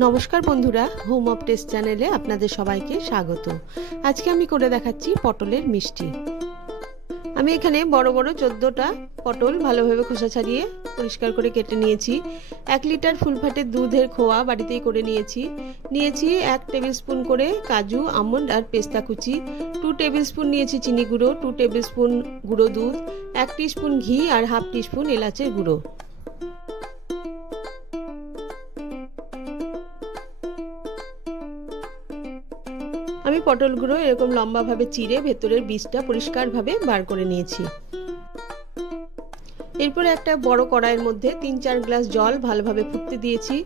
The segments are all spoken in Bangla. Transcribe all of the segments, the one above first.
নমস্কার বন্ধুরা, হোম অফ টেস্ট চ্যানেলে আপনাদের সবাইকে স্বাগত। আজকে আমি করে দেখাচ্ছি পটলের মিষ্টি। আমি এখানে বড় বড় 14টা পটল ভালোভাবে খোসা ছাড়িয়ে পরিষ্কার করে কেটে নিয়েছি। 1 লিটার ফুলফ্যাটের দুধের খোয়া বাড়িতেই করে নিয়েছি। 1 টেবিল স্পুন করে কাজু, আমন্ড আর পেস্তা কুচি। 2 টেবিল স্পুন নিয়েছি চিনি গুঁড়ো, 2 টেবিল স্পুন গুঁড়ো দুধ, 1 টিস্পুন ঘি আর 1/2 টিস্পুন এলাচের গুঁড়ো। আমি পটলগুলো এরকম লম্বাভাবে চিড়ে ভেতরের বীজটা পরিষ্কারভাবে বার করে নিয়েছি। এরপর একটা বড় কড়াইয়ের মধ্যে 3-4 গ্লাস জল ভালোভাবে ফুটতে দিয়েছি।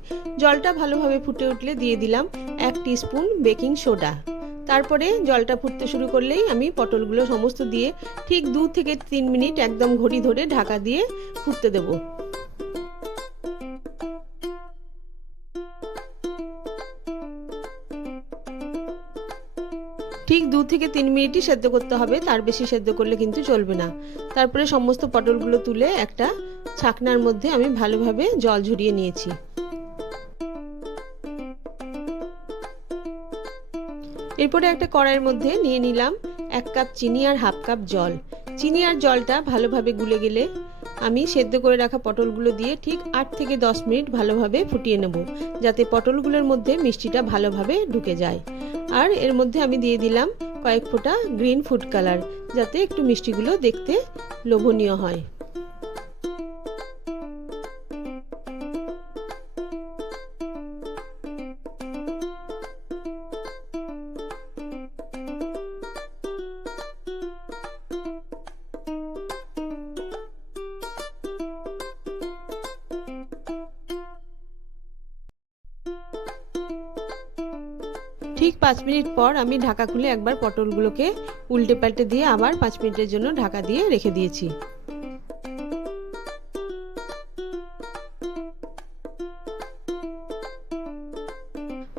জলটা ভালোভাবে ফুটে উঠলে দিয়ে দিলাম 1 টিস্পুন বেকিং সোডা। তারপরে জলটা ফুটতে শুরু করলেই আমি পটলগুলো সমস্ত দিয়ে ঠিক 2 থেকে 3 মিনিট একদম ঘড়ি ধরে ঢাকা দিয়ে ফুটতে দেবো। ঠিক 2 থেকে 3 মিনিটই সেদ্ধ করতে হবে, তার বেশি সেদ্ধ করলে কিন্তু চলবে না। তারপরে সমস্ত পটলগুলো তুলে একটা ছাকনার মধ্যে আমি ভালোভাবে জল ঝরিয়ে নিয়েছি। এরপরে একটা কড়াইয়ের মধ্যে নিয়ে নিলাম 1 কাপ চিনি আর 1/2 কাপ জল। চিনি আর জলটা ভালোভাবে গুলে গেলে আমি সেদ্ধ করে রাখা পটলগুলো দিয়ে ঠিক 8 থেকে 10 মিনিট ভালোভাবে ফুটিয়ে নেব, যাতে পটলগুলোর মধ্যে মিষ্টিটা ভালোভাবে ঢুকে যায়। আর এর মধ্যে আমি দিয়ে দিলাম কয়েক ফোঁটা গ্রিন ফুড কালার, যাতে একটু মিষ্টিগুলো দেখতে লোভনীয় হয়। ঠিক 5 মিনিট পর আমি ঢাকা খুলে একবার পটলগুলোকে উল্টে পাল্টে দিয়ে আবার 5 মিনিটের জন্য ঢাকা দিয়ে রেখে দিয়েছি।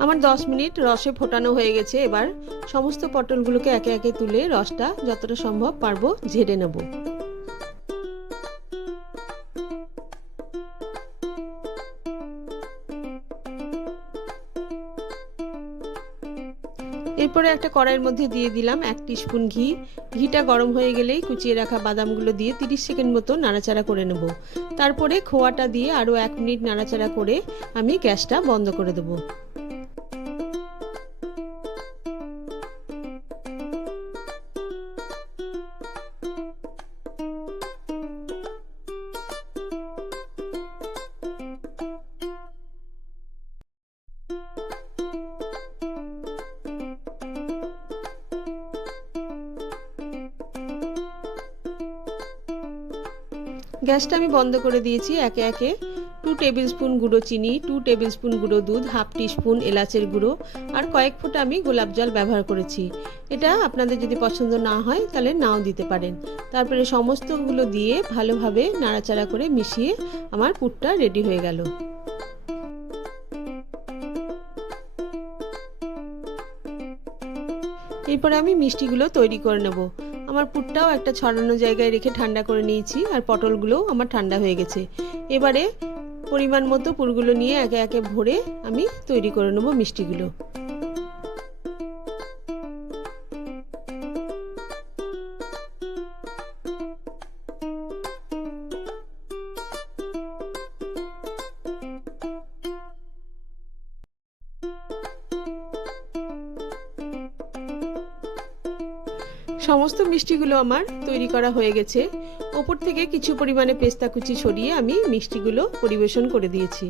আমার 10 মিনিট রসে ফোটানো হয়ে গেছে। এবার সমস্ত পটলগুলোকে একে একে তুলে রসটা যতটা সম্ভব পারবো ঝেড়ে নেব। এরপরে একটা কড়াইয়ের মধ্যে দিয়ে দিলাম 1 টিস্পুন ঘি। ঘিটা গরম হয়ে গেলেই কুচিয়ে রাখা বাদামগুলো দিয়ে 30 সেকেন্ড মতো নাড়াচাড়া করে নেব। তারপরে খোয়াটা দিয়ে আরও 1 মিনিট নাড়াচাড়া করে আমি গ্যাসটা বন্ধ করে দেব। গ্যাসটা আমি বন্ধ করে দিয়েছি। একে একে 2 টেবিল স্পুন গুঁড়ো চিনি, 2 টেবিল স্পুন গুঁড়ো দুধ, 1/2 টিস্পুন এলাচের গুঁড়ো আর কয়েক ফোঁটা আমি গোলাপ জল ব্যবহার করেছি। এটা আপনাদের যদি পছন্দ না হয় তাহলে নাও দিতে পারেন। তারপরে সমস্তগুলো দিয়ে ভালোভাবে নাড়াচাড়া করে মিশিয়ে আমার পুরটা রেডি হয়ে গেল। এরপরে আমি মিষ্টিগুলো তৈরি করে নেব। আমার পুরটাও একটা ছড়ানো জায়গায় রেখে ঠান্ডা করে নিয়েছি, আর পটলগুলোও আমার ঠান্ডা হয়ে গেছে। এবারে পরিমাণ মতো পুরগুলো নিয়ে একে একে ভরে আমি তৈরি করে নেব মিষ্টিগুলো। সমস্ত মিষ্টিগুলো আমার তৈরি করা হয়ে গেছে। ওপর থেকে কিছু পরিমাণে পেস্তা কুচি ছড়িয়ে আমি মিষ্টিগুলো পরিবেশন করে দিয়েছি।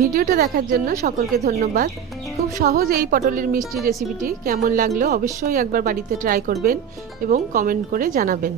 ভিডিওটা দেখার জন্য সকলকে ধন্যবাদ। খুব সহজ এই পটলের মিষ্টি রেসিপিটি কেমন লাগলো অবশ্যই একবার বাড়িতে ট্রাই করবেন এবং কমেন্ট করে জানাবেন।